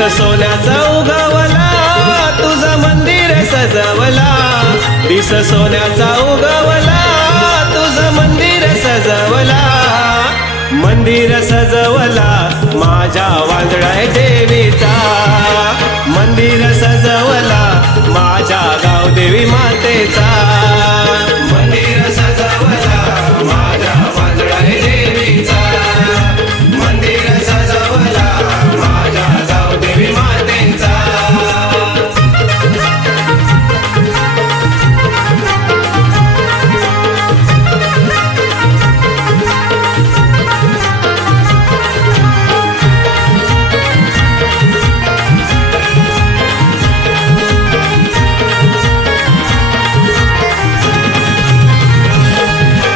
सोन्याचा उगवला तुझं मंदिर सजवला, दिस सोन्याचा उगवला तुझं मंदिर सजवला, मंदिर सजवला माझ्या वांजळाय देवीचा, मंदिर सजवला माझ्या गावदेवी मातेचा, मंदिर सजवला माझ्या वांजळाय देवीचा, मंदिर सजवला माझ्या गावदेवी मातेचा.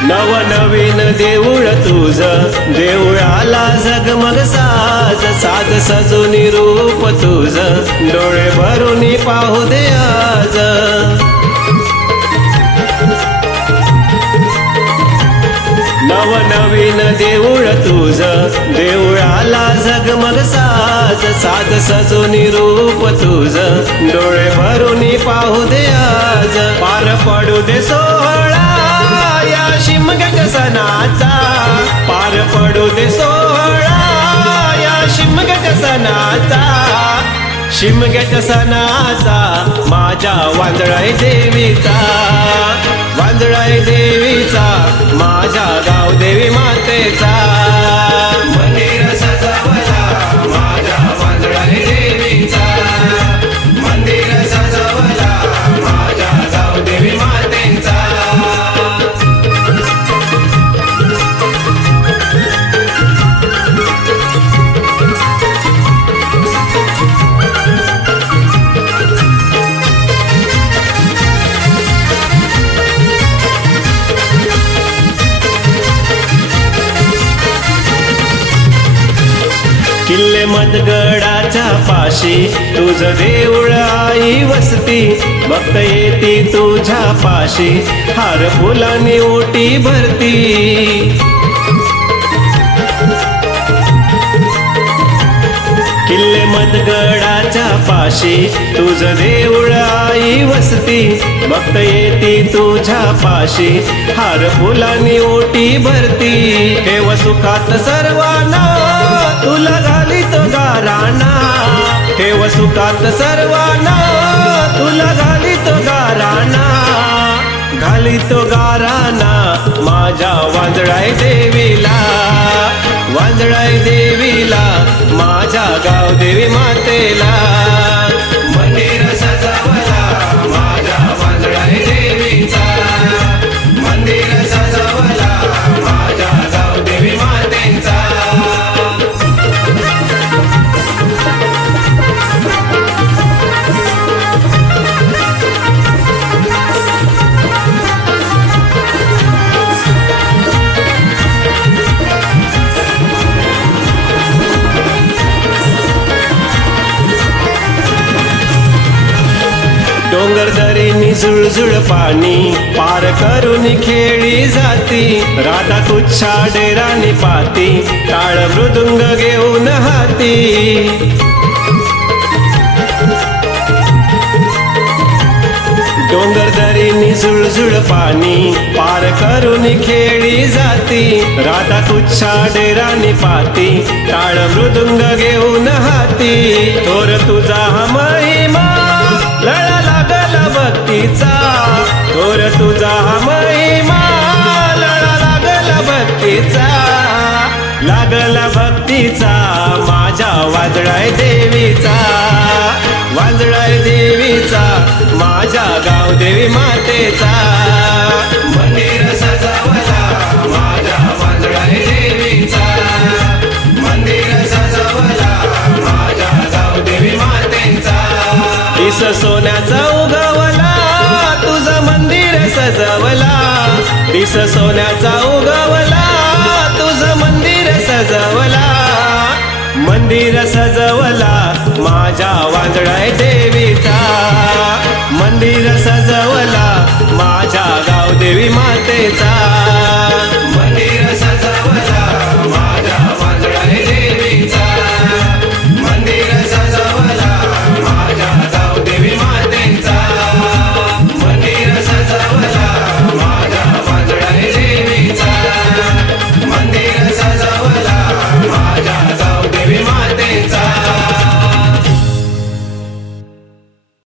नवनवीन देऊळ तुझं, देऊळाला झगमग साज, साज सजून रूप तुझं, डोळे भरून पाहू दे आज. नवनवीन देऊळ तुझं, देऊळाला झगमग साज, साज सजून रूप तुझं, डोळे भरून पाहू दे आज. पार पडू दे सोहळा या शिमग्याच्या सणाचा, पार पडू दे सोहळा या शिमग्याच्या सणाचा, शिमग्याच्या सणाचा माझ्या वांजळाय देवीचा, वांजळाय देवीचा माझ्या गावदेवी मातेचा, मंदिर सजवला माझ्या वांजळाय देवीचा, मंदिर सजवला माझ्या गावदेवी मातेचा. किल्ले मदगडाच्या पाशी तुझं देऊळ आई वसती, भक्त येती तुझ्या पाशी हार फुलांनी ओटी भरती. किल्ले मदगडाच्या पाशी तुझं देऊळ आई वसती, भक्त येती तुझ्या पाशी हार फुलांनी ओटी भरती. ठेव सुखात सर्वांना तुला घालितो गाराणा, ठेव सुखात सर्वांना तुला घालितो गाराणा, घालितो गाराणा माझ्या वांजळाय देवीला, वांजळाय देवीला माझ्या गावदेवी मातेला, मंदिर सजवला माझ्या वांजळाय देवीचा, मंदिर सजवला माझ्या गावदेवी मातेचा. डोंगर दरीनी झुळझुळ पाणी पार करून खेळी जाती, राधा तुच्छा डेरानी पाती टाळ मृदुंग घेऊन हाती. डोंगर दरीनी झुळझुळ पाणी पार करून खेळी जाती, राधा तुच्छा डेरानी पाती टाळ मृदुंग घेऊन हाती. थोर तुझा महिमा लळा लागला भक्तीचा, थोर तुझा महिमा लळा लागला भक्तीचा, लागला भक्तीचा माझ्या वांजळाय देवीचा, वांजळाय देवीचा माझ्या गावदेवी मातेचा, मंदिर सजवला माझ्या वांजळाय देवीचा, मंदिर सजवला माझ्या गावदेवी मातेचा. दिस सोन्याचा उगवला तुझं मंदिर सजवला, दिस सोन्याचा उगवला तुझं मंदिर सजवला, मंदिर सजवला माझ्या वांजळाय देवीचा, मंदिर सजवला माझ्या गावदेवी मातेचा.